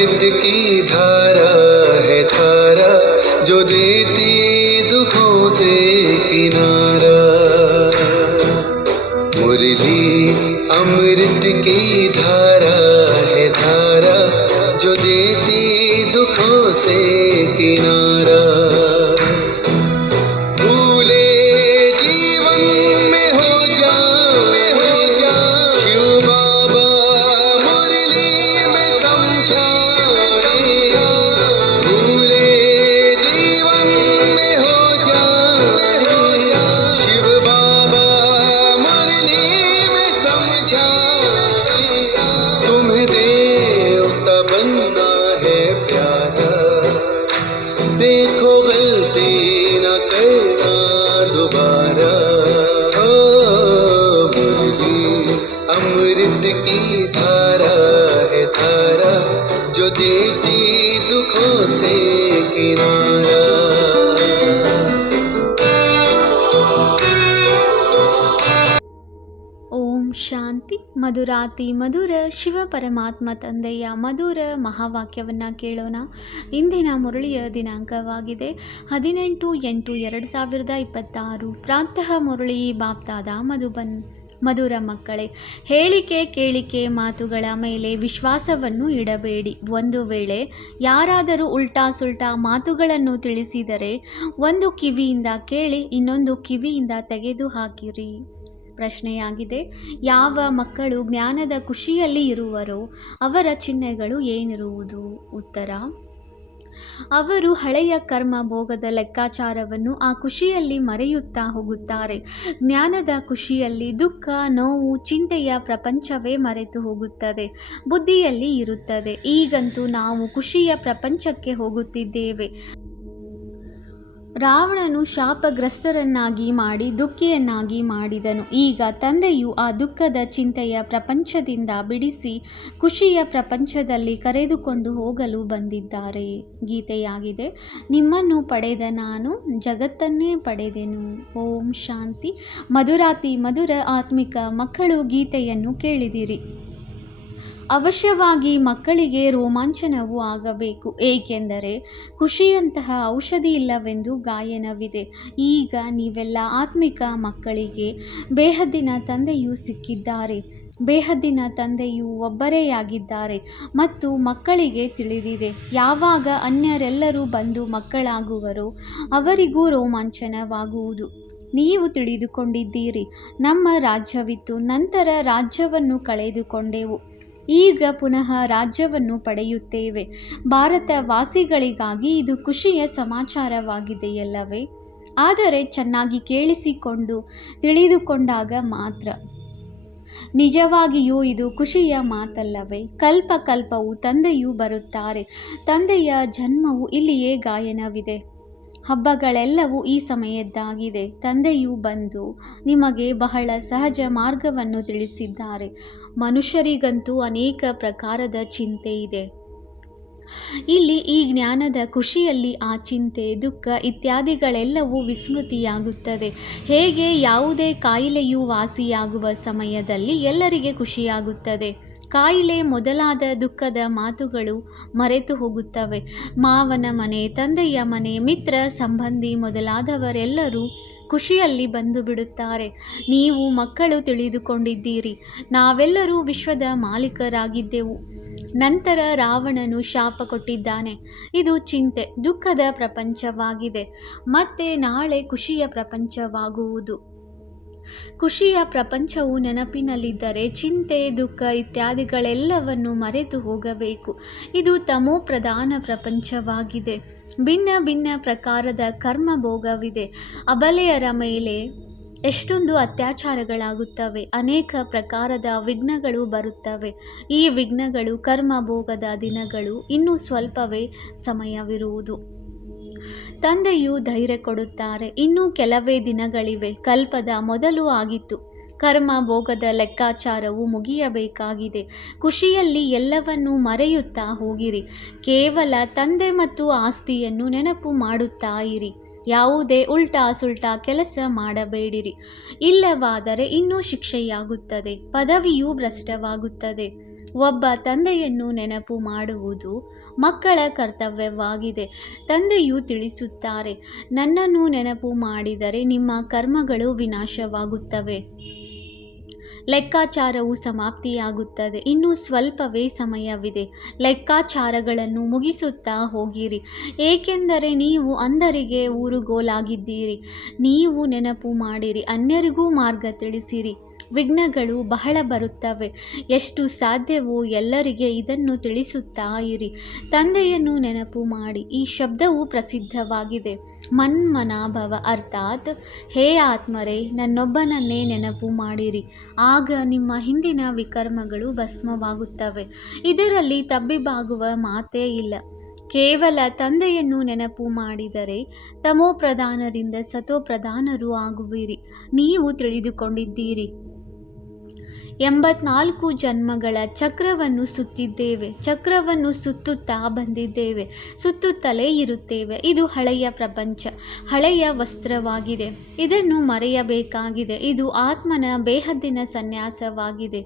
अमृत की धारा है धारा जो देती दुखों से किनारा। मुरली अमृत की धारा है धारा जो देती दुखों से किनारा। भूले जीवन में हो जा शिव बाबा मुरली में समझा। भूले जीवन में हो जा शिव बाबा मुरली में समझा। तुम्हें देवता बनना है प्यारा, देखो गलती न करना दोबारा। मुरली अमृत की धारा है धारा जो देती दुखों से किनारा। ಓಂ ಶಾಂತಿ. ಮಧುರಾತಿ ಮಧುರ ಶಿವ ಪರಮಾತ್ಮ ತಂದೆಯ ಮಧುರ ಮಹಾವಾಕ್ಯವನ್ನು ಕೇಳೋಣ. ಇಂದಿನ ಮುರಳಿಯ ದಿನಾಂಕವಾಗಿದೆ 18/8/2026. ಪ್ರಾತಃ ಮುರಳಿ ಬಾಪ್ತಾದ ಮಧುಬನ್. ಮಧುರ ಮಕ್ಕಳೇ, ಹೇಳಿಕೆ ಕೇಳಿಕೆ ಮಾತುಗಳ ಮೇಲೆ ವಿಶ್ವಾಸವನ್ನು ಇಡಬೇಡಿ. ಒಂದು ವೇಳೆ ಯಾರಾದರೂ ಉಲ್ಟಾ ಸುಲ್ಟಾ ಮಾತುಗಳನ್ನು ತಿಳಿಸಿದರೆ ಒಂದು ಕಿವಿಯಿಂದ ಕೇಳಿ ಇನ್ನೊಂದು ಕಿವಿಯಿಂದ ತೆಗೆದು ಹಾಕಿರಿ. ಪ್ರಶ್ನೆಯಾಗಿದೆ, ಯಾವ ಮಕ್ಕಳು ಜ್ಞಾನದ ಖುಷಿಯಲ್ಲಿ ಇರುವರೋ ಅವರ ಚಿಹ್ನೆಗಳು ಏನಿರುವುದು? ಉತ್ತರ, ಅವರು ಹಳೆಯ ಕರ್ಮ ಭೋಗದ ಲೆಕ್ಕಾಚಾರವನ್ನು ಆ ಖುಷಿಯಲ್ಲಿ ಮರೆಯುತ್ತಾ ಹೋಗುತ್ತಾರೆ. ಜ್ಞಾನದ ಖುಷಿಯಲ್ಲಿ ದುಃಖ, ನೋವು, ಚಿಂತೆಯ ಪ್ರಪಂಚವೇ ಮರೆತು ಹೋಗುತ್ತದೆ, ಬುದ್ಧಿಯಲ್ಲಿ ಇರುತ್ತದೆ. ಈಗಂತೂ ನಾವು ಖುಷಿಯ ಪ್ರಪಂಚಕ್ಕೆ ಹೋಗುತ್ತಿದ್ದೇವೆ. ರಾವಣನು ಶಾಪಗ್ರಸ್ತರನ್ನಾಗಿ ಮಾಡಿ ದುಃಖಿಯನ್ನಾಗಿ ಮಾಡಿದನು. ಈಗ ತಂದೆಯು ಆ ದುಃಖದ ಚಿಂತೆಯ ಪ್ರಪಂಚದಿಂದ ಬಿಡಿಸಿ ಖುಷಿಯ ಪ್ರಪಂಚದಲ್ಲಿ ಕರೆದುಕೊಂಡು ಹೋಗಲು ಬಂದಿದ್ದಾರೆ. ಗೀತೆಯಾಗಿದೆ, ನಿಮ್ಮನ್ನು ಪಡೆದ ನಾನು ಜಗತ್ತನ್ನೇ ಪಡೆದೆನು. ಓಂ ಶಾಂತಿ. ಮಧುರಾತಿ ಮಧುರ ಆತ್ಮಿಕ ಮಕ್ಕಳು, ಗೀತೆಯನ್ನು ಕೇಳಿದಿರಿ. ಅವಶ್ಯವಾಗಿ ಮಕ್ಕಳಿಗೆ ರೋಮಾಂಚನವೂ ಆಗಬೇಕು, ಏಕೆಂದರೆ ಖುಷಿಯಂತಹ ಔಷಧಿ ಇಲ್ಲವೆಂದು ಗಾಯನವಿದೆ. ಈಗ ನೀವೆಲ್ಲ ಆತ್ಮಿಕ ಮಕ್ಕಳಿಗೆ ಬೇಹದ್ದಿನ ತಂದೆಯು ಸಿಕ್ಕಿದ್ದಾರೆ. ಬೇಹದ್ದಿನ ತಂದೆಯು ಒಬ್ಬರೇ ಆಗಿದ್ದಾರೆ ಮತ್ತು ಮಕ್ಕಳಿಗೆ ತಿಳಿದಿದೆ, ಯಾವಾಗ ಅನ್ಯರೆಲ್ಲರೂ ಬಂದು ಮಕ್ಕಳಾಗುವರೋ ಅವರಿಗೂ ರೋಮಾಂಚನವಾಗುವುದು. ನೀವು ತಿಳಿದುಕೊಂಡಿದ್ದೀರಿ, ನಮ್ಮ ರಾಜ್ಯವಿತ್ತು, ನಂತರ ರಾಜ್ಯವನ್ನು ಕಳೆದುಕೊಂಡೆವು, ಈಗ ಪುನಃ ರಾಜ್ಯವನ್ನು ಪಡೆಯುತ್ತೇವೆ. ಭಾರತವಾಸಿಗಳಿಗಾಗಿ ಇದು ಖುಷಿಯ ಸಮಾಚಾರವಾಗಿದೆಯಲ್ಲವೇ? ಆದರೆ ಚೆನ್ನಾಗಿ ಕೇಳಿಸಿಕೊಂಡು ತಿಳಿದುಕೊಂಡಾಗ ಮಾತ್ರ. ನಿಜವಾಗಿಯೂ ಇದು ಖುಷಿಯ ಮಾತಲ್ಲವೇ? ಕಲ್ಪ ಕಲ್ಪವು ತಂದೆಯು ಬರುತ್ತಾರೆ. ತಂದೆಯ ಜನ್ಮವು ಇಲ್ಲಿಯೇ ಗಾಯನವಿದೆ. ಹಬ್ಬಗಳೆಲ್ಲವೂ ಈ ಸಮಯದ್ದಾಗಿದೆ. ತಂದೆಯು ಬಂದು ನಿಮಗೆ ಬಹಳ ಸಹಜ ಮಾರ್ಗವನ್ನು ತಿಳಿಸಿದ್ದಾರೆ. ಮನುಷ್ಯರಿಗಂತೂ ಅನೇಕ ಪ್ರಕಾರದ ಚಿಂತೆ ಇದೆ. ಇಲ್ಲಿ ಈ ಜ್ಞಾನದ ಖುಷಿಯಲ್ಲಿ ಆ ಚಿಂತೆ, ದುಃಖ ಇತ್ಯಾದಿಗಳೆಲ್ಲವೂ ವಿಸ್ಮೃತಿಯಾಗುತ್ತದೆ. ಹೇಗೆ ಯಾವುದೇ ಕಾಯಿಲೆಯು ವಾಸಿಯಾಗುವ ಸಮಯದಲ್ಲಿ ಎಲ್ಲರಿಗೆ ಖುಷಿಯಾಗುತ್ತದೆ, ಕಾಯಿಲೆ ಮೊದಲಾದ ದುಃಖದ ಮಾತುಗಳು ಮರೆತು ಹೋಗುತ್ತವೆ. ಮಾವನ ಮನೆ, ತಂದೆಯ ಮನೆ, ಮಿತ್ರ ಸಂಬಂಧಿ ಮೊದಲಾದವರೆಲ್ಲರೂ ಖುಷಿಯಲ್ಲಿ ಬಂದು ಬಿಡುತ್ತಾರೆ. ನೀವು ಮಕ್ಕಳು ತಿಳಿದುಕೊಂಡಿದ್ದೀರಿ, ನಾವೆಲ್ಲರೂ ವಿಶ್ವದ ಮಾಲೀಕರಾಗಿದ್ದೆವು. ನಂತರ ರಾವಣನು ಶಾಪ ಕೊಟ್ಟಿದ್ದಾನೆ. ಇದು ಚಿಂತೆ, ದುಃಖದ ಪ್ರಪಂಚವಾಗಿದೆ. ಮತ್ತೆ ನಾಳೆ ಖುಷಿಯ ಪ್ರಪಂಚವಾಗುವುದು. ಖುಷಿಯ ಪ್ರಪಂಚವು ನೆನಪಿನಲ್ಲಿದ್ದರೆ ಚಿಂತೆ, ದುಃಖ ಇತ್ಯಾದಿಗಳೆಲ್ಲವನ್ನು ಮರೆತು ಹೋಗಬೇಕು. ಇದು ತಮೋ ಪ್ರಧಾನ ಪ್ರಪಂಚವಾಗಿದೆ. ಭಿನ್ನ ಭಿನ್ನ ಪ್ರಕಾರದ ಕರ್ಮ ಭೋಗವಿದೆ. ಅಬಲೆಯರ ಮೇಲೆ ಎಷ್ಟೊಂದು ಅತ್ಯಾಚಾರಗಳಾಗುತ್ತವೆ. ಅನೇಕ ಪ್ರಕಾರದ ವಿಘ್ನಗಳು ಬರುತ್ತವೆ. ಈ ವಿಘ್ನಗಳು ಕರ್ಮ ಭೋಗದ ದಿನಗಳು ಇನ್ನೂ ಸ್ವಲ್ಪವೇ ಸಮಯವಿರುವುದು. ತಂದೆಯು ಧೈರ್ಯ ಕೊಡುತ್ತಾರೆ, ಇನ್ನೂ ಕೆಲವೇ ದಿನಗಳಿವೆ. ಕಲ್ಪದ ಮೊದಲು ಆಗಿತ್ತು. ಕರ್ಮ ಭೋಗದ ಲೆಕ್ಕಾಚಾರವು ಮುಗಿಯಬೇಕಾಗಿದೆ. ಖುಷಿಯಲ್ಲಿ ಎಲ್ಲವನ್ನೂ ಮರೆಯುತ್ತಾ ಹೋಗಿರಿ. ಕೇವಲ ತಂದೆ ಮತ್ತು ಆಸ್ತಿಯನ್ನು ನೆನಪು ಮಾಡುತ್ತಾ ಇರಿ. ಯಾವುದೇ ಉಲ್ಟಾ ಸುಲ್ಟಾ ಕೆಲಸ ಮಾಡಬೇಡಿರಿ. ಇಲ್ಲವಾದರೆ ಇನ್ನೂ ಶಿಕ್ಷೆಯಾಗುತ್ತದೆ, ಪದವಿಯೂ ಭ್ರಷ್ಟವಾಗುತ್ತದೆ. ಒಬ್ಬ ತಂದೆಯನ್ನು ನೆನಪು ಮಾಡುವುದು ಮಕ್ಕಳ ಕರ್ತವ್ಯವಾಗಿದೆ. ತಂದೆಯು ತಿಳಿಸುತ್ತಾರೆ, ನನ್ನನ್ನು ನೆನಪು ಮಾಡಿದರೆ ನಿಮ್ಮ ಕರ್ಮಗಳು ವಿನಾಶವಾಗುತ್ತವೆ, ಲೆಕ್ಕಾಚಾರವು ಸಮಾಪ್ತಿಯಾಗುತ್ತದೆ. ಇನ್ನು ಸ್ವಲ್ಪವೇ ಸಮಯವಿದೆ. ಲೆಕ್ಕಾಚಾರಗಳನ್ನು ಮುಗಿಸುತ್ತಾ ಹೋಗಿರಿ, ಏಕೆಂದರೆ ನೀವು ಅಂಧರಿಗೆ ಊರುಗೋಲಾಗಿದ್ದೀರಿ. ನೀವು ನೆನಪು ಮಾಡಿರಿ, ಅನ್ಯರಿಗೂ ಮಾರ್ಗ ತಿಳಿಸಿರಿ. ವಿಘ್ನಗಳು ಬಹಳ ಬರುತ್ತವೆ, ಎಷ್ಟು ಸಾಧ್ಯವೋ ಎಲ್ಲರಿಗೆ ಇದನ್ನು ತಿಳಿಸುತ್ತಾ ಇರಿ. ತಂದೆಯನ್ನು ನೆನಪು ಮಾಡಿ. ಈ ಶಬ್ದವು ಪ್ರಸಿದ್ಧವಾಗಿದೆ. ಮನ್ಮನಾಭವ ಅರ್ಥಾತ್ ಹೇ ಆತ್ಮರೇ, ನನ್ನೊಬ್ಬನನ್ನೇ ನೆನಪು ಮಾಡಿರಿ, ಆಗ ನಿಮ್ಮ ಹಿಂದಿನ ವಿಕರ್ಮಗಳು ಭಸ್ಮವಾಗುತ್ತವೆ. ಇದರಲ್ಲಿ ತಬ್ಬಿಬಾಗುವ ಮಾತೇ ಇಲ್ಲ. ಕೇವಲ ತಂದೆಯನ್ನು ನೆನಪು ಮಾಡಿದರೆ ತಮೋಪ್ರಧಾನರಿಂದ ಸತೋಪ್ರಧಾನರು ಆಗುವಿರಿ. ನೀವು ತಿಳಿದುಕೊಂಡಿದ್ದೀರಿ, 84 ಜನ್ಮಗಳ ಚಕ್ರವನ್ನು ಸುತ್ತಿದ್ದೇವೆ, ಚಕ್ರವನ್ನು ಸುತ್ತುತ್ತಾ ಬಂದಿದ್ದೇವೆ, ಸುತ್ತುತ್ತಲೇ ಇರುತ್ತೇವೆ. ಇದು ಹಳೆಯ ಪ್ರಪಂಚ, ಹಳೆಯ ವಸ್ತ್ರವಾಗಿದೆ. ಇದನ್ನು ಮರೆಯಬೇಕಾಗಿದೆ. ಇದು ಆತ್ಮನ ಬೇಹದ್ದಿನ ಸನ್ಯಾಸವಾಗಿದೆ,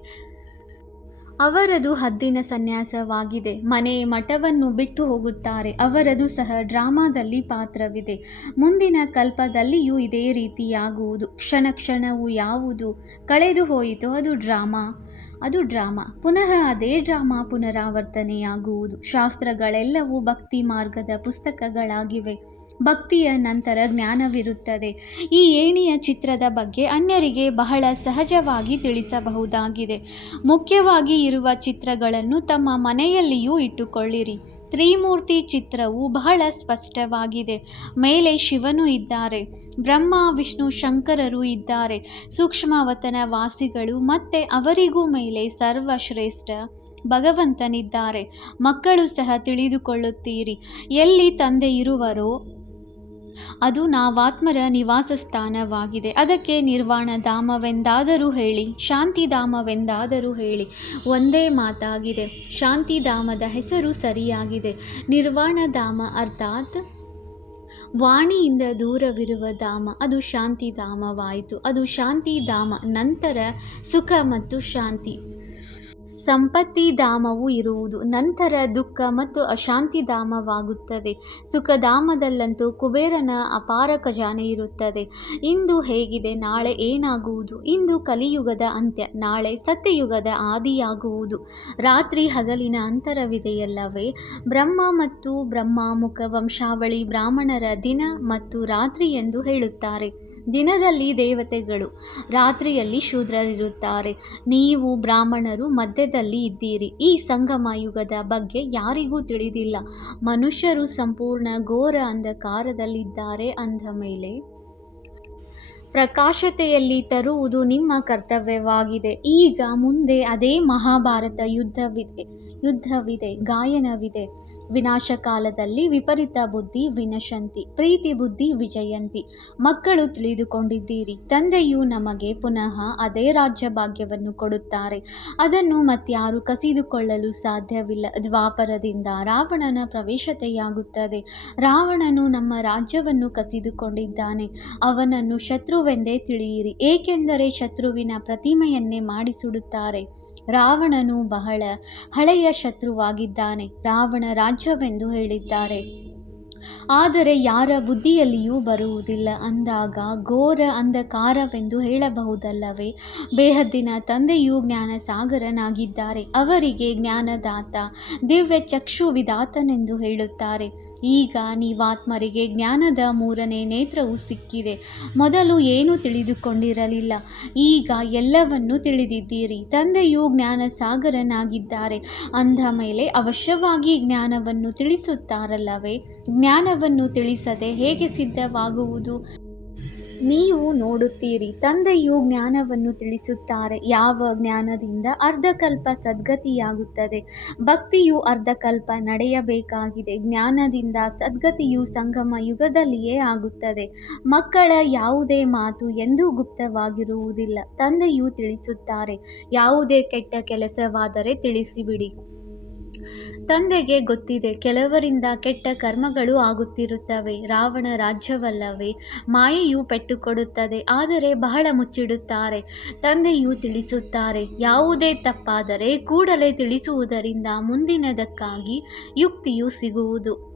ಅವರದು ಹದ್ದಿನ ಸನ್ಯಾಸವಾಗಿದೆ. ಮನೆ ಮಠವನ್ನು ಬಿಟ್ಟು ಹೋಗುತ್ತಾರೆ, ಅವರದು ಸಹ ಡ್ರಾಮಾದಲ್ಲಿ ಪಾತ್ರವಿದೆ. ಮುಂದಿನ ಕಲ್ಪದಲ್ಲಿಯೂ ಇದೇ ರೀತಿಯಾಗುವುದು. ಕ್ಷಣ ಕ್ಷಣವೂ ಯಾವುದು ಕಳೆದು ಹೋಯಿತೋ ಅದು ಡ್ರಾಮಾ. ಪುನಃ ಅದೇ ಡ್ರಾಮಾ ಪುನರಾವರ್ತನೆಯಾಗುವುದು. ಶಾಸ್ತ್ರಗಳೆಲ್ಲವೂ ಭಕ್ತಿ ಮಾರ್ಗದ ಪುಸ್ತಕಗಳಾಗಿವೆ. ಭಕ್ತಿಯ ನಂತರ ಜ್ಞಾನವಿರುತ್ತದೆ. ಈ ಏಣಿಯ ಚಿತ್ರದ ಬಗ್ಗೆ ಅನ್ಯರಿಗೆ ಬಹಳ ಸಹಜವಾಗಿ ತಿಳಿಸಬಹುದಾಗಿದೆ. ಮುಖ್ಯವಾಗಿ ಇರುವ ಚಿತ್ರಗಳನ್ನು ತಮ್ಮ ಮನೆಯಲ್ಲಿಯೂ ಇಟ್ಟುಕೊಳ್ಳಿರಿ. ತ್ರಿಮೂರ್ತಿ ಚಿತ್ರವು ಬಹಳ ಸ್ಪಷ್ಟವಾಗಿದೆ. ಮೇಲೆ ಶಿವನು ಇದ್ದಾರೆ, ಬ್ರಹ್ಮ ವಿಷ್ಣು ಶಂಕರರು ಇದ್ದಾರೆ, ಸೂಕ್ಷ್ಮವತನ ವಾಸಿಗಳು, ಮತ್ತೆ ಅವರಿಗೂ ಮೇಲೆ ಸರ್ವಶ್ರೇಷ್ಠ ಭಗವಂತನಿದ್ದಾರೆ. ಮಕ್ಕಳು ಸಹ ತಿಳಿದುಕೊಳ್ಳುತ್ತೀರಿ, ಎಲ್ಲಿ ತಂದೆ ಇರುವರೋ ಅದು ನಾವಾತ್ಮರ ನಿವಾಸ ಸ್ಥಾನವಾಗಿದೆ. ಅದಕ್ಕೆ ನಿರ್ವಾಣ ಧಾಮವೆಂದಾದರೂ ಹೇಳಿ, ಶಾಂತಿಧಾಮವೆಂದಾದರೂ ಹೇಳಿ, ಒಂದೇ ಮಾತಾಗಿದೆ. ಶಾಂತಿಧಾಮದ ಹೆಸರು ಸರಿಯಾಗಿದೆ. ನಿರ್ವಾಣಧಾಮ ಅರ್ಥಾತ್ ವಾಣಿಯಿಂದ ದೂರವಿರುವ ಧಾಮ, ಅದು ಶಾಂತಿಧಾಮವಾಯಿತು. ಅದು ಶಾಂತಿಧಾಮ. ನಂತರ ಸುಖ ಮತ್ತು ಶಾಂತಿ ಸಂಪತ್ತಿಧಾಮವು ಇರುವುದು. ನಂತರ ದುಃಖ ಮತ್ತು ಅಶಾಂತಿಧಾಮವಾಗುತ್ತದೆ. ಸುಖಧಾಮದಲ್ಲಂತೂ ಕುಬೇರನ ಅಪಾರ ಖಜಾನೆ ಇರುತ್ತದೆ. ಇಂದು ಹೇಗಿದೆ, ನಾಳೆ ಏನಾಗುವುದು? ಇಂದು ಕಲಿಯುಗದ ಅಂತ್ಯ, ನಾಳೆ ಸತ್ಯಯುಗದ ಆದಿಯಾಗುವುದು. ರಾತ್ರಿ ಹಗಲಿನ ಅಂತರವಿದೆಯಲ್ಲವೇ? ಬ್ರಹ್ಮ ಮತ್ತು ಬ್ರಹ್ಮಾಮುಖ ವಂಶಾವಳಿ ಬ್ರಾಹ್ಮಣರ ದಿನ ಮತ್ತು ರಾತ್ರಿ ಎಂದು ಹೇಳುತ್ತಾರೆ. ದಿನದಲ್ಲಿ ದೇವತೆಗಳು, ರಾತ್ರಿಯಲ್ಲಿ ಶೂದ್ರರಿರುತ್ತಾರೆ. ನೀವು ಬ್ರಾಹ್ಮಣರು ಮಧ್ಯದಲ್ಲಿ ಇದ್ದೀರಿ. ಈ ಸಂಗಮ ಯುಗದ ಬಗ್ಗೆ ಯಾರಿಗೂ ತಿಳಿದಿಲ್ಲ. ಮನುಷ್ಯರು ಸಂಪೂರ್ಣ ಘೋರ ಅಂಧಕಾರದಲ್ಲಿದ್ದಾರೆ. ಅಂದ ಮೇಲೆ ಪ್ರಕಾಶತೆಯಲ್ಲಿ ತರುವುದು ನಿಮ್ಮ ಕರ್ತವ್ಯವಾಗಿದೆ. ಈಗ ಮುಂದೆ ಅದೇ ಮಹಾಭಾರತ ಯುದ್ಧವಿದೆ, ಗಾಯನವಿದೆ. ವಿನಾಶಕಾಲದಲ್ಲಿ ವಿಪರೀತ ಬುದ್ಧಿ ವಿನಶಂತಿ, ಪ್ರೀತಿ ಬುದ್ಧಿ ವಿಜಯಂತಿ. ಮಕ್ಕಳು ತಿಳಿದುಕೊಂಡಿದ್ದೀರಿ, ತಂದೆಯು ನಮಗೆ ಪುನಃ ಅದೇ ರಾಜ್ಯ ಭಾಗ್ಯವನ್ನು ಕೊಡುತ್ತಾರೆ. ಅದನ್ನು ಮತ್ಯಾರು ಕಸಿದುಕೊಳ್ಳಲು ಸಾಧ್ಯವಿಲ್ಲ. ದ್ವಾಪರದಿಂದ ರಾವಣನ ಪ್ರವೇಶತೆಯಾಗುತ್ತದೆ. ರಾವಣನು ನಮ್ಮ ರಾಜ್ಯವನ್ನು ಕಸಿದುಕೊಂಡಿದ್ದಾನೆ. ಅವನನ್ನು ಶತ್ರುವೆಂದೇ ತಿಳಿಯಿರಿ, ಏಕೆಂದರೆ ಶತ್ರುವಿನ ಪ್ರತಿಮೆಯನ್ನೇ ಮಾಡಿ ಸುಡುತ್ತಾರೆ. ರಾವಣನು ಬಹಳ ಹಳೆಯ ಶತ್ರುವಾಗಿದ್ದಾನೆ. ರಾವಣ ರಾಜ್ಯವೆಂದು ಹೇಳಿದ್ದಾರೆ, ಆದರೆ ಯಾರ ಬುದ್ಧಿಯಲ್ಲಿಯೂ ಬರುವುದಿಲ್ಲ. ಅಂದಾಗ ಘೋರ ಅಂಧಕಾರವೆಂದು ಹೇಳಬಹುದಲ್ಲವೇ? ಬೇಹದ್ದಿನ ತಂದೆಯು ಜ್ಞಾನಸಾಗರನಾಗಿದ್ದಾರೆ. ಅವರಿಗೆ ಜ್ಞಾನದಾತ, ದಿವ್ಯ ಚಕ್ಷು ವಿಧಾತನೆಂದು ಹೇಳುತ್ತಾರೆ. ಈಗ ನೀವಾತ್ಮರಿಗೆ ಜ್ಞಾನದ 3ನೇ ನೇತ್ರವು ಸಿಕ್ಕಿದೆ. ಮೊದಲು ಏನೂ ತಿಳಿದುಕೊಂಡಿರಲಿಲ್ಲ, ಈಗ ಎಲ್ಲವನ್ನೂ ತಿಳಿದಿದ್ದೀರಿ. ತಂದೆಯು ಜ್ಞಾನಸಾಗರನಾಗಿದ್ದಾರೆ ಅಂದ ಮೇಲೆ ಅವಶ್ಯವಾಗಿ ಜ್ಞಾನವನ್ನು ತಿಳಿಸುತ್ತಾರಲ್ಲವೇ? ಜ್ಞಾನವನ್ನು ತಿಳಿಸದೆ ಹೇಗೆ ಸಿದ್ಧವಾಗುವುದು? ನೀವು ನೋಡುತ್ತೀರಿ, ತಂದೆಯು ಜ್ಞಾನವನ್ನು ತಿಳಿಸುತ್ತಾರೆ. ಯಾವ ಜ್ಞಾನದಿಂದ ಅರ್ಧಕಲ್ಪ ಸದ್ಗತಿಯಾಗುತ್ತದೆ. ಭಕ್ತಿಯು ಅರ್ಧಕಲ್ಪ ನಡೆಯಬೇಕಾಗಿದೆ. ಜ್ಞಾನದಿಂದ ಸದ್ಗತಿಯು ಸಂಗಮ ಯುಗದಲ್ಲಿಯೇ ಆಗುತ್ತದೆ. ಮಕ್ಕಳ ಯಾವುದೇ ಮಾತು ಎಂದೂ ಗುಪ್ತವಾಗಿರುವುದಿಲ್ಲ. ತಂದೆಯು ತಿಳಿಸುತ್ತಾರೆ, ಯಾವುದೇ ಕೆಟ್ಟ ಕೆಲಸವಾದರೆ ತಿಳಿಸಿಬಿಡಿ. ತಂದೆಗೆ ಗೊತ್ತಿದೆ, ಕೆಲವರಿಂದ ಕೆಟ್ಟ ಕರ್ಮಗಳು ಆಗುತ್ತಿರುತ್ತವೆ. ರಾವಣ ರಾಜ್ಯವಲ್ಲವೇ? ಮಾಯೆಯು ಪೆಟ್ಟು ಕೊಡುತ್ತದೆ, ಆದರೆ ಬಹಳ ಮುಚ್ಚಿಡುತ್ತಾರೆ. ತಂದೆಯು ತಿಳಿಸುತ್ತಾರೆ, ಯಾವುದೇ ತಪ್ಪಾದರೆ ಕೂಡಲೇ ತಿಳಿಸುವುದರಿಂದ ಮುಂದಿನದಕ್ಕಾಗಿ ಯುಕ್ತಿಯು ಸಿಗುವುದು.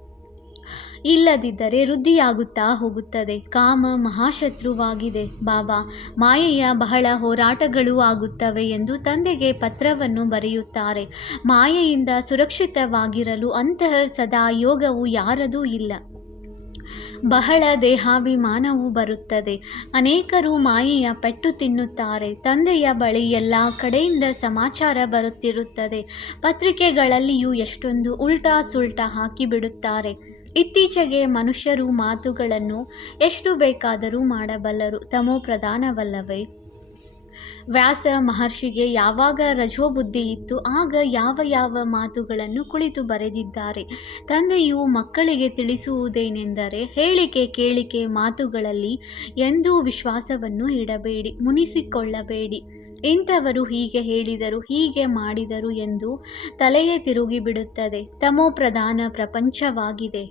ಇಲ್ಲದಿದ್ದರೆ ವೃದ್ಧಿಯಾಗುತ್ತಾ ಹೋಗುತ್ತದೆ. ಕಾಮ ಮಹಾಶತ್ರುವಾಗಿದೆ ಬಾಬಾ. ಮಾಯೆಯ ಬಹಳ ಹೋರಾಟಗಳು ಆಗುತ್ತವೆ ಎಂದು ತಂದೆಗೆ ಪತ್ರವನ್ನು ಬರೆಯುತ್ತಾರೆ. ಮಾಯೆಯಿಂದ ಸುರಕ್ಷಿತವಾಗಿರಲು ಅಂತಹ ಸದಾ ಯೋಗವು ಯಾರದೂ ಇಲ್ಲ. ಬಹಳ ದೇಹಾಭಿಮಾನವು ಬರುತ್ತದೆ. ಅನೇಕರು ಮಾಯೆಯ ಪೆಟ್ಟು ತಿನ್ನುತ್ತಾರೆ. ತಂದೆಯ ಬಳಿ ಎಲ್ಲ ಕಡೆಯಿಂದ ಸಮಾಚಾರ ಬರುತ್ತಿರುತ್ತದೆ. ಪತ್ರಿಕೆಗಳಲ್ಲಿಯೂ ಎಷ್ಟೊಂದು ಉಲ್ಟಾ ಸುಲ್ಟಾ ಹಾಕಿಬಿಡುತ್ತಾರೆ. ಇತ್ತೀಚೆಗೆ ಮನುಷ್ಯರು ಮಾತುಗಳನ್ನು ಎಷ್ಟು ಬೇಕಾದರೂ ಮಾಡಬಲ್ಲರು, ತಮೋಪ್ರಧಾನವಲ್ಲವೇ? ವ್ಯಾಸ ಮಹರ್ಷಿಗೆ ಯಾವಾಗ ರಜೋಬುದ್ಧಿ ಇತ್ತು ಆಗ ಯಾವ ಯಾವ ಮಾತುಗಳನ್ನು ಕುಳಿತು ಬರೆದಿದ್ದಾರೆ. ತಂದೆಯು ಮಕ್ಕಳಿಗೆ ತಿಳಿಸುವುದೇನೆಂದರೆ, ಹೇಳಿಕೆ ಕೇಳಿಕೆ ಮಾತುಗಳಲ್ಲಿ ಎಂದೂ ವಿಶ್ವಾಸವನ್ನು ಇಡಬೇಡಿ, ಮುನಿಸಿಕೊಳ್ಳಬೇಡಿ. ಇಂಥವರು ಹೀಗೆ ಹೇಳಿದರು, ಹೀಗೆ ಮಾಡಿದರು ಎಂದು ತಲೆಯೇ ತಿರುಗಿಬಿಡುತ್ತದೆ. ತಮೋಪ್ರಧಾನ ಪ್ರಪಂಚವಾಗಿದೆ.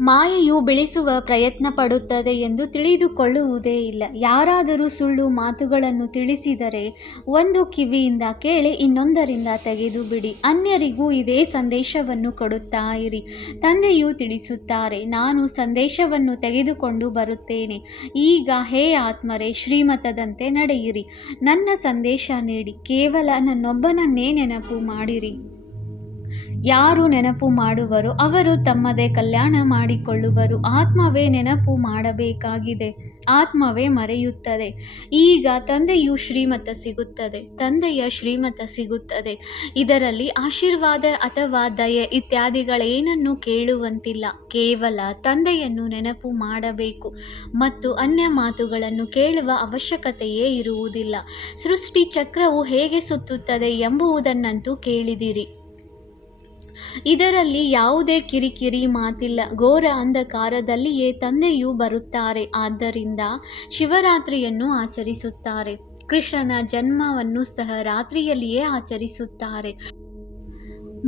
ಮಾಯೆಯು ಬೆಳೆಸುವ ಪ್ರಯತ್ನ ಪಡುತ್ತದೆ ಎಂದು ತಿಳಿದುಕೊಳ್ಳುವುದೇ ಇಲ್ಲ. ಯಾರಾದರೂ ಸುಳ್ಳು ಮಾತುಗಳನ್ನು ತಿಳಿಸಿದರೆ ಒಂದು ಕಿವಿಯಿಂದ ಕೇಳಿ ಇನ್ನೊಂದರಿಂದ ತೆಗೆದು ಬಿಡಿ. ಅನ್ಯರಿಗೂ ಇದೇ ಸಂದೇಶವನ್ನು ಕೊಡುತ್ತಾ ಇರಿ. ತಂದೆಯು ತಿಳಿಸುತ್ತಾರೆ, ನಾನು ಸಂದೇಶವನ್ನು ತೆಗೆದುಕೊಂಡು ಬರುತ್ತೇನೆ. ಈಗ ಹೇ ಆತ್ಮರೇ, ಶ್ರೀಮತದಂತೆ ನಡೆಯಿರಿ. ನನ್ನ ಸಂದೇಶ ನೀಡಿ. ಕೇವಲ ನನ್ನೊಬ್ಬನನ್ನೇ ನೆನಪು ಮಾಡಿರಿ. ಯಾರು ನೆನಪು ಮಾಡುವರೋ ಅವರು ತಮ್ಮದೇ ಕಲ್ಯಾಣ ಮಾಡಿಕೊಳ್ಳುವರು. ಆತ್ಮವೇ ನೆನಪು ಮಾಡಬೇಕಾಗಿದೆ, ಆತ್ಮವೇ ಮರೆಯುತ್ತದೆ. ಈಗ ತಂದೆಯು ಶ್ರೀಮತ ಸಿಗುತ್ತದೆ, ತಂದೆಯ ಶ್ರೀಮತ ಸಿಗುತ್ತದೆ. ಇದರಲ್ಲಿ ಆಶೀರ್ವಾದ ಅಥವಾ ದಯೆ ಇತ್ಯಾದಿಗಳೇನನ್ನು ಕೇಳುವಂತಿಲ್ಲ. ಕೇವಲ ತಂದೆಯನ್ನು ನೆನಪು ಮಾಡಬೇಕು ಮತ್ತು ಅನ್ಯ ಮಾತುಗಳನ್ನು ಕೇಳುವ ಅವಶ್ಯಕತೆಯೇ ಇರುವುದಿಲ್ಲ. ಸೃಷ್ಟಿ ಚಕ್ರವು ಹೇಗೆ ಸುತ್ತುತ್ತದೆ ಎಂಬುದನ್ನಂತೂ ಕೇಳಿದಿರಿ. ಇದರಲ್ಲಿ ಯಾವುದೇ ಕಿರಿಕಿರಿ ಮಾತಿಲ್ಲ. ಘೋರ ಅಂಧಕಾರದಲ್ಲಿಯೇ ತಂದೆಯು ಬರುತ್ತಾರೆ. ಆದ್ದರಿಂದ ಶಿವರಾತ್ರಿಯನ್ನು ಆಚರಿಸುತ್ತಾರೆ. ಕೃಷ್ಣನ ಜನ್ಮವನ್ನು ಸಹ ರಾತ್ರಿಯಲ್ಲಿಯೇ ಆಚರಿಸುತ್ತಾರೆ.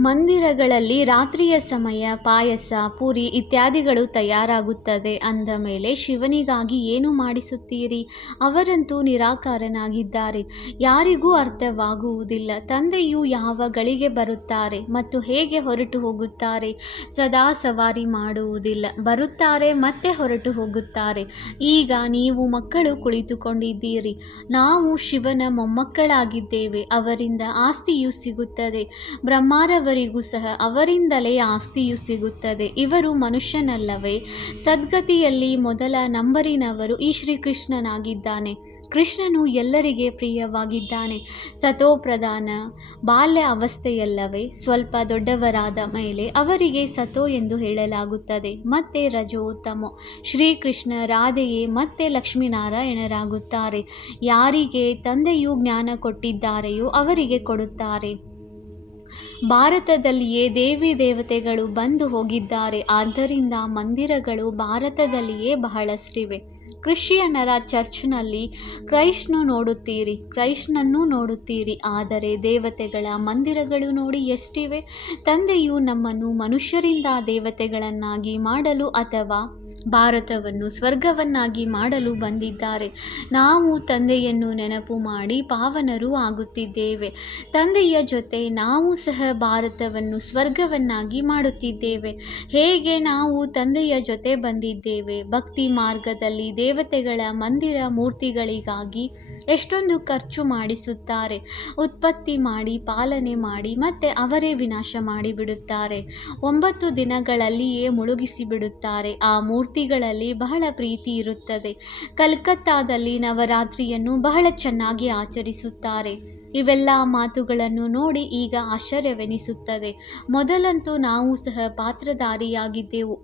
ಮಂದಿರಗಳಲ್ಲಿ ರಾತ್ರಿಯ ಸಮಯ ಪಾಯಸ, ಪೂರಿ ಇತ್ಯಾದಿಗಳು ತಯಾರಾಗುತ್ತದೆ ಅಂದ ಮೇಲೆ ಶಿವನಿಗಾಗಿ ಏನು ಮಾಡಿಸುತ್ತೀರಿ? ಅವರಂತೂ ನಿರಾಕಾರನಾಗಿದ್ದಾರೆ, ಯಾರಿಗೂ ಅರ್ಥವಾಗುವುದಿಲ್ಲ. ತಂದೆಯು ಯಾವ ಗಳಿಗೆ ಬರುತ್ತಾರೆ ಮತ್ತು ಹೇಗೆ ಹೊರಟು ಹೋಗುತ್ತಾರೆ? ಸದಾ ಸವಾರಿ ಮಾಡುವುದಿಲ್ಲ, ಬರುತ್ತಾರೆ ಮತ್ತೆ ಹೊರಟು ಹೋಗುತ್ತಾರೆ. ಈಗ ನೀವು ಮಕ್ಕಳು ಕುಳಿತುಕೊಂಡಿದ್ದೀರಿ. ನಾವು ಶಿವನ ಮೊಮ್ಮಕ್ಕಳಾಗಿದ್ದೇವೆ. ಅವರಿಂದ ಆಸ್ತಿಯು ಸಿಗುತ್ತದೆ. ಬ್ರಹ್ಮಾರವರಿಗೂ ಸಹ ಅವರಿಂದಲೇ ಆಸ್ತಿಯು ಸಿಗುತ್ತದೆ. ಇವರು ಮನುಷ್ಯನಲ್ಲವೇ? ಸದ್ಗತಿಯಲ್ಲಿ ಮೊದಲ ನಂಬರಿನವರು ಈ ಶ್ರೀಕೃಷ್ಣನಾಗಿದ್ದಾನೆ. ಕೃಷ್ಣನು ಎಲ್ಲರಿಗೆ ಪ್ರಿಯವಾಗಿದ್ದಾನೆ. ಸತೋಪ್ರಧಾನ ಬಾಲ್ಯ ಅವಸ್ಥೆಯಲ್ಲವೇ? ಸ್ವಲ್ಪ ದೊಡ್ಡವರಾದ ಮೇಲೆ ಅವರಿಗೆ ಸತೋ ಎಂದು ಹೇಳಲಾಗುತ್ತದೆ. ಮತ್ತೆ ರಜೋ ತಮೋ. ಶ್ರೀಕೃಷ್ಣ, ರಾಧೆಯೇ ಮತ್ತೆ ಲಕ್ಷ್ಮೀನಾರಾಯಣರಾಗುತ್ತಾರೆ. ಯಾರಿಗೆ ತಂದೆಯು ಜ್ಞಾನ ಕೊಟ್ಟಿದ್ದಾರೆಯೋ ಅವರಿಗೆ ಕೊಡುತ್ತಾರೆ. ಭಾರತದಲ್ಲಿಯೇ ದೇವಿ ದೇವತೆಗಳು ಬಂದು ಹೋಗಿದ್ದಾರೆ. ಆದ್ದರಿಂದ ಮಂದಿರಗಳು ಭಾರತದಲ್ಲಿಯೇ ಬಹಳಷ್ಟಿವೆ. ಕ್ರಿಶ್ಚಿಯನ್ನರ ಚರ್ಚ್ನಲ್ಲಿ ಕ್ರೈಸ್ತನನ್ನು ನೋಡುತ್ತೀರಿ, ಆದರೆ ದೇವತೆಗಳ ಮಂದಿರಗಳು ನೋಡಿ ಎಷ್ಟಿವೆ. ತಂದೆಯು ನಮ್ಮನ್ನು ಮನುಷ್ಯರಿಂದ ದೇವತೆಗಳನ್ನಾಗಿ ಮಾಡಲು ಅಥವಾ ಭಾರತವನ್ನು ಸ್ವರ್ಗವನ್ನಾಗಿ ಮಾಡಲು ಬಂದಿದ್ದಾರೆ. ನಾವು ತಂದೆಯನ್ನು ನೆನಪು ಮಾಡಿ ಪಾವನರು ಆಗುತ್ತಿದ್ದೇವೆ. ತಂದೆಯ ಜೊತೆ ನಾವು ಸಹ ಭಾರತವನ್ನು ಸ್ವರ್ಗವನ್ನಾಗಿ ಮಾಡುತ್ತಿದ್ದೇವೆ. ಹೇಗೆ ನಾವು ತಂದೆಯ ಜೊತೆ ಬಂದಿದ್ದೇವೆ? ಭಕ್ತಿ ಮಾರ್ಗದಲ್ಲಿ ದೇವತೆಗಳ ಮಂದಿರ ಮೂರ್ತಿಗಳಿಗಾಗಿ ಎಷ್ಟೊಂದು ಖರ್ಚು ಮಾಡಿಸುತ್ತಾರೆ. ಉತ್ಪತ್ತಿ ಮಾಡಿ ಪಾಲನೆ ಮಾಡಿ ಮತ್ತೆ ಅವರೇ ವಿನಾಶ ಮಾಡಿಬಿಡುತ್ತಾರೆ. 9 ದಿನಗಳಲ್ಲಿಯೇ ಮುಳುಗಿಸಿಬಿಡುತ್ತಾರೆ. ಆ ಮೂರ್ತಿಗಳಲ್ಲಿ ಬಹಳ ಪ್ರೀತಿ ಇರುತ್ತದೆ. ಕಲ್ಕತ್ತಾದಲ್ಲಿ ನವರಾತ್ರಿಯನ್ನು ಬಹಳ ಚೆನ್ನಾಗಿ ಆಚರಿಸುತ್ತಾರೆ. ಇವೆಲ್ಲ ಮಾತುಗಳನ್ನು ನೋಡಿ ಈಗ ಆಶ್ಚರ್ಯವೆನಿಸುತ್ತದೆ. ಮೊದಲಂತೂ ನಾವು ಸಹ ಪಾತ್ರಧಾರಿಯಾಗಿದ್ದೆವು.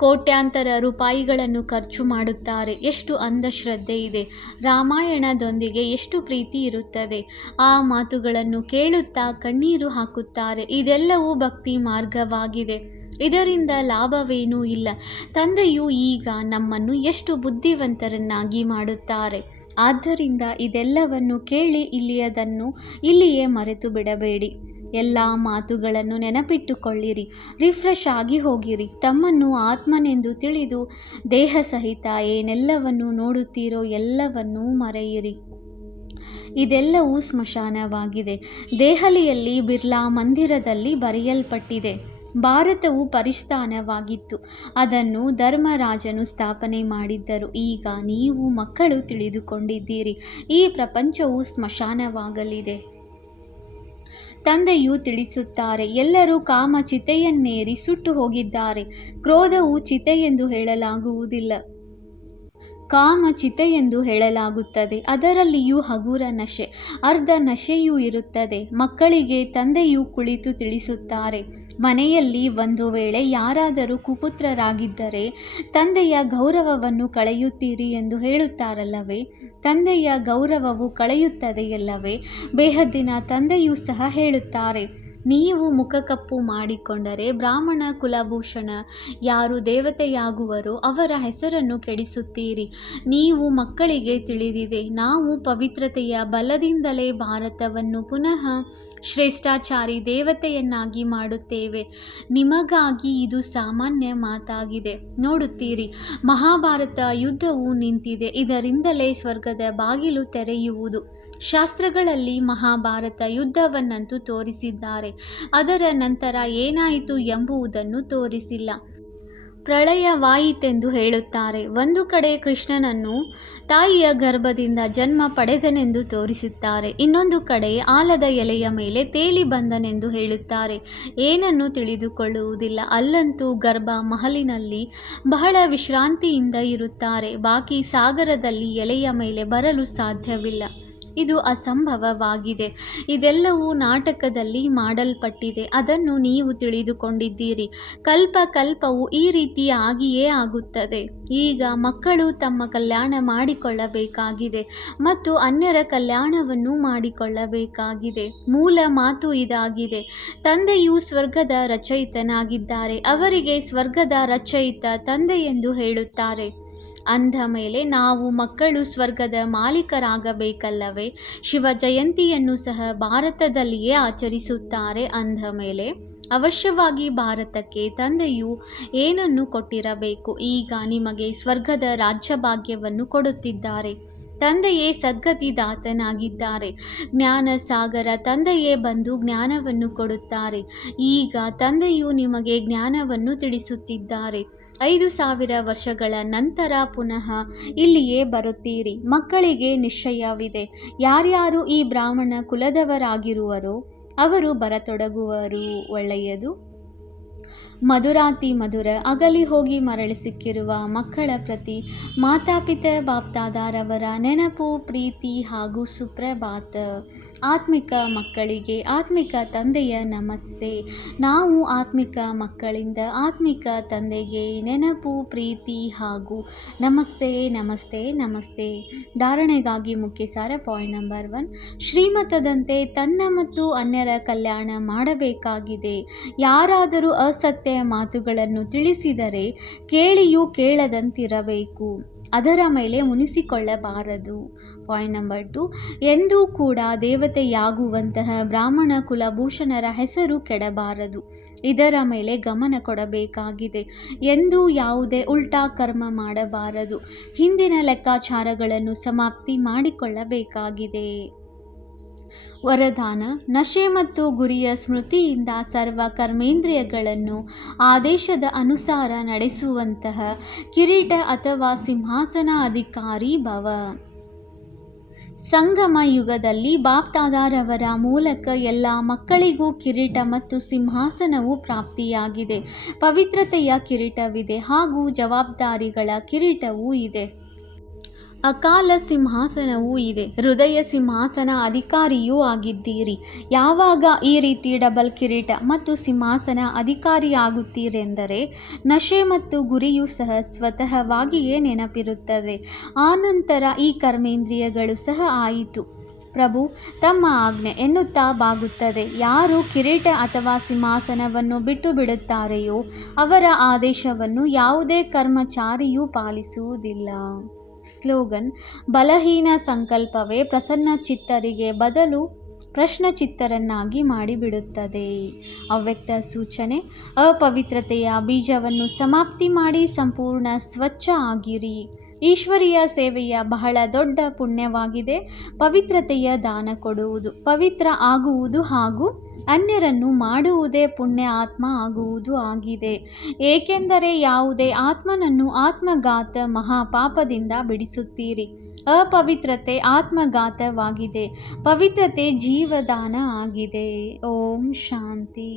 ಕೋಟ್ಯಾಂತರ ರೂಪಾಯಿಗಳನ್ನು ಖರ್ಚು ಮಾಡುತ್ತಾರೆ. ಎಷ್ಟು ಅಂಧಶ್ರದ್ಧೆ ಇದೆ. ರಾಮಾಯಣದೊಂದಿಗೆ ಎಷ್ಟು ಪ್ರೀತಿ ಇರುತ್ತದೆ. ಆ ಮಾತುಗಳನ್ನು ಕೇಳುತ್ತಾ ಕಣ್ಣೀರು ಹಾಕುತ್ತಾರೆ. ಇದೆಲ್ಲವೂ ಭಕ್ತಿ ಮಾರ್ಗವಾಗಿದೆ. ಇದರಿಂದ ಲಾಭವೇನೂ ಇಲ್ಲ. ತಂದೆಯು ಈಗ ನಮ್ಮನ್ನು ಎಷ್ಟು ಬುದ್ಧಿವಂತರನ್ನಾಗಿ ಮಾಡುತ್ತಾರೆ. ಆದ್ದರಿಂದ ಇದೆಲ್ಲವನ್ನು ಕೇಳಿ ಇಲ್ಲಿಯದನ್ನು ಇಲ್ಲಿಯೇ ಮರೆತು ಬಿಡಬೇಡಿ. ಎಲ್ಲ ಮಾತುಗಳನ್ನು ನೆನಪಿಟ್ಟುಕೊಳ್ಳಿರಿ, ರಿಫ್ರೆಶ್ ಆಗಿ ಹೋಗಿರಿ. ತಮ್ಮನ್ನು ಆತ್ಮನೆಂದು ತಿಳಿದು ದೇಹ ಸಹಿತ ಏನೆಲ್ಲವನ್ನು ನೋಡುತ್ತೀರೋ ಎಲ್ಲವನ್ನೂ ಮರೆಯಿರಿ. ಇದೆಲ್ಲವೂ ಸ್ಮಶಾನವಾಗಿದೆ. ದೆಹಲಿಯಲ್ಲಿ ಬಿರ್ಲಾ ಮಂದಿರದಲ್ಲಿ ಬರೆಯಲ್ಪಟ್ಟಿದೆ. ಭಾರತವು ಪರಿಸ್ಥಾನವಾಗಿತ್ತು, ಅದನ್ನು ಧರ್ಮರಾಜನು ಸ್ಥಾಪನೆ ಮಾಡಿದ್ದರು. ಈಗ ನೀವು ಮಕ್ಕಳು ತಿಳಿದುಕೊಂಡಿದ್ದೀರಿ, ಈ ಪ್ರಪಂಚವು ಸ್ಮಶಾನವಾಗಲಿದೆ. ತಂದೆಯು ತಿಳಿಸುತ್ತಾರೆ, ಎಲ್ಲರೂ ಕಾಮ ಚಿತೆಯನ್ನೇರಿ ಸುಟ್ಟು ಹೋಗಿದ್ದಾರೆ. ಕ್ರೋಧವು ಚಿತೆ ಎಂದು ಹೇಳಲಾಗುವುದಿಲ್ಲ, ಕಾಮ ಚಿತೆ ಎಂದು ಹೇಳಲಾಗುತ್ತದೆ. ಅದರಲ್ಲಿಯೂ ಹಗುರ ನಶೆ, ಅರ್ಧ ನಶೆಯೂ ಇರುತ್ತದೆ. ಮಕ್ಕಳಿಗೆ ತಂದೆಯು ಕುಳಿತು ತಿಳಿಸುತ್ತಾರೆ, ಮನೆಯಲ್ಲಿ ಒಂದು ವೇಳೆ ಯಾರಾದರೂ ಕುಪುತ್ರರಾಗಿದ್ದರೆ ತಂದೆಯ ಗೌರವವನ್ನು ಕಳೆಯುತ್ತೀರಿ ಎಂದು ಹೇಳುತ್ತಾರಲ್ಲವೇ? ತಂದೆಯ ಗೌರವವು ಕಳೆಯುತ್ತದೆಯಲ್ಲವೇ? ಬೇಹದ್ದಿನ ತಂದೆಯೂ ಸಹ ಹೇಳುತ್ತಾರೆ, ನೀವು ಮುಖಕಪ್ಪು ಮಾಡಿಕೊಂಡರೆ ಬ್ರಾಹ್ಮಣ ಕುಲಭೂಷಣ ಯಾರು ದೇವತೆಯಾಗುವರೋ ಅವರ ಹೆಸರನ್ನು ಕೆಡಿಸುತ್ತೀರಿ. ನೀವು ಮಕ್ಕಳಿಗೆ ತಿಳಿದಿದೆ, ನಾವು ಪವಿತ್ರತೆಯ ಬಲದಿಂದಲೇ ಭಾರತವನ್ನು ಪುನಃ ಶ್ರೇಷ್ಠಾಚಾರಿ ದೇವತೆಯನ್ನಾಗಿ ಮಾಡುತ್ತೇವೆ. ನಿಮಗಾಗಿ ಇದು ಸಾಮಾನ್ಯ ಮಾತಾಗಿದೆ. ನೋಡುತ್ತೀರಿ, ಮಹಾಭಾರತ ಯುದ್ಧವು ನಿಂತಿದೆ. ಇದರಿಂದಲೇ ಸ್ವರ್ಗದ ಬಾಗಿಲು ತೆರೆಯುವುದು. ಶಾಸ್ತ್ರಗಳಲ್ಲಿ ಮಹಾಭಾರತ ಯುದ್ಧವನ್ನಂತೂ ತೋರಿಸಿದ್ದಾರೆ, ಅದರ ನಂತರ ಏನಾಯಿತು ಎಂಬುದನ್ನು ತೋರಿಸಿಲ್ಲ. ಪ್ರಳಯವಾಯಿತೆಂದು ಹೇಳುತ್ತಾರೆ. ಒಂದು ಕಡೆ ಕೃಷ್ಣನನ್ನು ತಾಯಿಯ ಗರ್ಭದಿಂದ ಜನ್ಮ ಪಡೆದನೆಂದು ತೋರಿಸುತ್ತಾರೆ, ಇನ್ನೊಂದು ಕಡೆ ಆಲದ ಎಲೆಯ ಮೇಲೆ ತೇಲಿ ಬಂದನೆಂದು ಹೇಳುತ್ತಾರೆ. ಏನನ್ನು ತಿಳಿದುಕೊಳ್ಳುವುದಿಲ್ಲ. ಅಲ್ಲಂತೂ ಗರ್ಭ ಮಹಲಿನಲ್ಲಿ ಬಹಳ ವಿಶ್ರಾಂತಿಯಿಂದ ಇರುತ್ತಾರೆ. ಬಾಕಿ ಸಾಗರದಲ್ಲಿ ಎಲೆಯ ಮೇಲೆ ಬರಲು ಸಾಧ್ಯವಿಲ್ಲ. ಇದು ಅಸಂಭವವಾಗಿದೆ. ಇದೆಲ್ಲವೂ ನಾಟಕದಲ್ಲಿ ಮಾಡಲ್ಪಟ್ಟಿದೆ, ಅದನ್ನು ನೀವು ತಿಳಿದುಕೊಂಡಿದ್ದೀರಿ. ಕಲ್ಪವು ಈ ರೀತಿ ಆಗಿಯೇ ಆಗುತ್ತದೆ. ಈಗ ಮಕ್ಕಳು ತಮ್ಮ ಕಲ್ಯಾಣ ಮಾಡಿಕೊಳ್ಳಬೇಕಾಗಿದೆ ಮತ್ತು ಅನ್ಯರ ಕಲ್ಯಾಣವನ್ನು ಮಾಡಿಕೊಳ್ಳಬೇಕಾಗಿದೆ. ಮೂಲ ಮಾತು ಇದಾಗಿದೆ, ತಂದೆಯು ಸ್ವರ್ಗದ ರಚಯಿತನಾಗಿದ್ದಾರೆ. ಅವರಿಗೆ ಸ್ವರ್ಗದ ರಚಯಿತ ತಂದೆ ಎಂದು ಹೇಳುತ್ತಾರೆ. ಅಂದ ಮೇಲೆ ನಾವು ಮಕ್ಕಳು ಸ್ವರ್ಗದ ಮಾಲೀಕರಾಗಬೇಕಲ್ಲವೇ? ಶಿವ ಜಯಂತಿಯನ್ನು ಸಹ ಭಾರತದಲ್ಲಿಯೇ ಆಚರಿಸುತ್ತಾರೆ. ಅಂದ ಮೇಲೆ ಅವಶ್ಯವಾಗಿ ಭಾರತಕ್ಕೆ ತಂದೆಯು ಏನನ್ನು ಕೊಟ್ಟಿರಬೇಕು. ಈಗ ನಿಮಗೆ ಸ್ವರ್ಗದ ರಾಜ್ಯಭಾಗ್ಯವನ್ನು ಕೊಡುತ್ತಿದ್ದಾರೆ. ತಂದೆಯೇ ಸದ್ಗತಿದಾತನಾಗಿದ್ದಾರೆ. ಜ್ಞಾನ ಸಾಗರ ತಂದೆಯೇ ಬಂದು ಜ್ಞಾನವನ್ನು ಕೊಡುತ್ತಾರೆ. ಈಗ ತಂದೆಯು ನಿಮಗೆ ಜ್ಞಾನವನ್ನು ತಿಳಿಸುತ್ತಿದ್ದಾರೆ. 5000 ವರ್ಷಗಳ ನಂತರ ಪುನಃ ಇಲ್ಲಿಯೇ ಬರುತ್ತೀರಿ. ಮಕ್ಕಳಿಗೆ ನಿಶ್ಚಯವಿದೆ, ಯಾರ್ಯಾರು ಈ ಬ್ರಾಹ್ಮಣ ಕುಲದವರಾಗಿರುವರೋ ಅವರು ಬರತೊಡಗುವರು. ಒಳ್ಳೆಯದು. ಮಧುರಾತಿ ಮಧುರ ಅಗಲಿ ಹೋಗಿ ಮರಳಿ ಸಿಕ್ಕಿರುವ ಮಕ್ಕಳ ಪ್ರತಿ ಮಾತಾಪಿತ ಬಾಪ್ದಾದಾರವರ ನೆನಪು, ಪ್ರೀತಿ ಹಾಗೂ ಸುಪ್ರಭಾತ. ಆತ್ಮಿಕ ಮಕ್ಕಳಿಗೆ ಆತ್ಮಿಕ ತಂದೆಯ ನಮಸ್ತೆ. ನಾವು ಆತ್ಮಿಕ ಮಕ್ಕಳಿಂದ ಆತ್ಮಿಕ ತಂದೆಗೆ ನೆನಪು, ಪ್ರೀತಿ ಹಾಗೂ ನಮಸ್ತೆ ನಮಸ್ತೆ ನಮಸ್ತೆ. ಧಾರಣೆಗಾಗಿ ಮುಖ್ಯ ಸಾರ ಪಾಯಿಂಟ್ ನಂಬರ್ 1, ಶ್ರೀಮತದಂತೆ ತನ್ನ ಮತ್ತು ಅನ್ಯರ ಕಲ್ಯಾಣ ಮಾಡಬೇಕಾಗಿದೆ. ಯಾರಾದರೂ ಅಸತ್ಯ ಮಾತುಗಳನ್ನು ತಿಳಿಸಿದರೆ ಕೇಳಿಯೂ ಕೇಳದಂತಿರಬೇಕು, ಅದರ ಮೇಲೆ ಮುನಿಸಿಕೊಳ್ಳಬಾರದು. ಪಾಯಿಂಟ್ ನಂಬರ್ 2, ಎಂದೂ ಕೂಡ ದೇವತೆಯಾಗುವಂತಹ ಬ್ರಾಹ್ಮಣ ಕುಲಭೂಷಣರ ಹೆಸರು ಕೆಡಬಾರದು, ಇದರ ಮೇಲೆ ಗಮನ ಕೊಡಬೇಕಾಗಿದೆ. ಎಂದೂ ಯಾವುದೇ ಉಲ್ಟಾ ಕರ್ಮ ಮಾಡಬಾರದು. ಹಿಂದಿನ ಲೆಕ್ಕಾಚಾರಗಳನ್ನು ಸಮಾಪ್ತಿ ಮಾಡಿಕೊಳ್ಳಬೇಕಾಗಿದೆ. ವರದಾನ: ನಶೆ ಮತ್ತು ಗುರಿಯ ಸ್ಮೃತಿಯಿಂದ ಸರ್ವ ಕರ್ಮೇಂದ್ರಿಯಗಳನ್ನು ಆದೇಶದ ಅನುಸಾರ ನಡೆಸುವಂತಹ ಕಿರೀಟ ಅಥವಾ ಸಿಂಹಾಸನ ಅಧಿಕಾರಿ ಭವ. ಸಂಗಮ ಯುಗದಲ್ಲಿ ಬಾಪ್ದಾದಾರವರ ಮೂಲಕ ಎಲ್ಲ ಮಕ್ಕಳಿಗೂ ಕಿರೀಟ ಮತ್ತು ಸಿಂಹಾಸನವು ಪ್ರಾಪ್ತಿಯಾಗಿದೆ. ಪವಿತ್ರತೆಯ ಕಿರೀಟವಿದೆ ಹಾಗೂ ಜವಾಬ್ದಾರಿಗಳ ಕಿರೀಟವೂ ಇದೆ. ಅಕಾಲ ಸಿಂಹಾಸನವೂ ಇದೆ. ಹೃದಯ ಸಿಂಹಾಸನ ಅಧಿಕಾರಿಯೂ ಆಗಿದ್ದೀರಿ. ಯಾವಾಗ ಈ ರೀತಿ ಡಬಲ್ ಕಿರೀಟ ಮತ್ತು ಸಿಂಹಾಸನ ಅಧಿಕಾರಿಯಾಗುತ್ತೀರೆಂದರೆ ನಶೆ ಮತ್ತು ಗುರಿಯೂ ಸಹ ಸ್ವತಃವಾಗಿಯೇ ನೆನಪಿರುತ್ತದೆ. ಆನಂತರ ಈ ಕರ್ಮೇಂದ್ರಿಯಗಳು ಸಹ ಆಯಿತು, ಪ್ರಭು ತಮ್ಮ ಆಜ್ಞೆ ಎನ್ನುತ್ತಾ ಬಾಗುತ್ತದೆ. ಯಾರು ಕಿರೀಟ ಅಥವಾ ಸಿಂಹಾಸನವನ್ನು ಬಿಟ್ಟು ಬಿಡುತ್ತಾರೆಯೋ ಅವರ ಆದೇಶವನ್ನು ಯಾವುದೇ ಕರ್ಮಚಾರಿಯೂ ಪಾಲಿಸುವುದಿಲ್ಲ. ಸ್ಲೋಗನ್: ಬಲಹೀನ ಸಂಕಲ್ಪವೇ ಪ್ರಸನ್ನ ಚಿತ್ತರಿಗೆ ಬದಲು ಪ್ರಶ್ನಚಿತ್ತರನ್ನಾಗಿ ಮಾಡಿಬಿಡುತ್ತದೆ. ಅವ್ಯಕ್ತ ಸೂಚನೆ: ಅಪವಿತ್ರತೆಯ ಬೀಜವನ್ನು ಸಮಾಪ್ತಿ ಮಾಡಿ ಸಂಪೂರ್ಣ ಸ್ವಚ್ಛ ಆಗಿರಿ. ಈಶ್ವರೀಯ ಸೇವೆಯ ಬಹಳ ದೊಡ್ಡ ಪುಣ್ಯವಾಗಿದೆ ಪವಿತ್ರತೆಯ ದಾನ ಕೊಡುವುದು, ಪವಿತ್ರ ಆಗುವುದು ಹಾಗೂ ಅನ್ಯರನ್ನು ಮಾಡುವುದೇ ಪುಣ್ಯ ಆತ್ಮ ಆಗುವುದು ಆಗಿದೆ. ಏಕೆಂದರೆ ಯಾವುದೇ ಆತ್ಮನನ್ನು ಆತ್ಮಘಾತ ಮಹಾಪಾಪದಿಂದ ಬಿಡಿಸುತ್ತೀರಿ. ಅಪವಿತ್ರತೆ ಆತ್ಮಘಾತವಾಗಿದೆ, ಪವಿತ್ರತೆ ಜೀವದಾನ ಆಗಿದೆ. ಓಂ ಶಾಂತಿ.